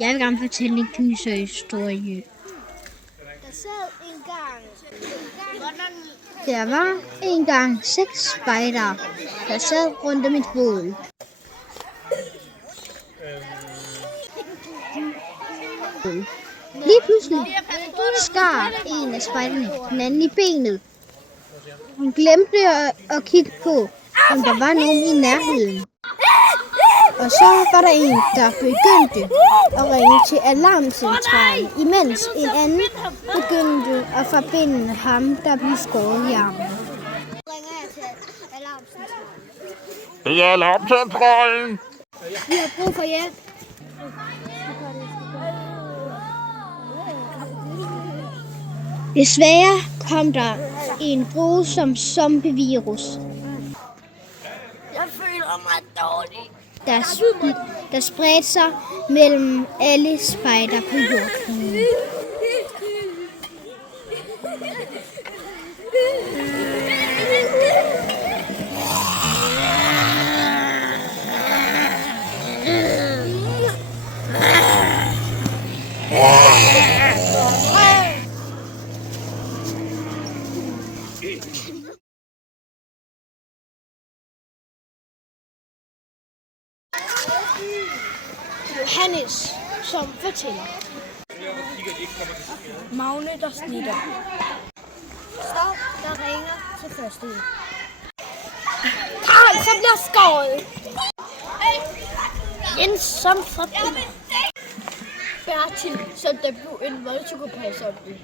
Jeg vil gerne fortælle en gyserhistorie. Der var engang 6 spejdere, der sad rundt om et bål. Lige pludselig skar en af spejderne den anden i benet. Hun glemte at kigge på, om der var nogen i nærheden. Og så var der en, der begyndte at ringe til alarmcentralen, imens en anden begyndte at forbinde ham, der blev skåret i armen. Ringer jeg til alarmcentralen. Det er alarmcentralen. Vi har brug for hjælp. Desværre kom der en grusom zombievirus, Jeg føler mig dårlig. der spredte sig mellem alle spejder på jorden. Hannes, som fortæller. Magne, der snitter. Stop, der ringer til første hjælp. Karl, som bliver skåret. Jens, som forbinder. Bertil, som der blev en voldspsykopat-zombie.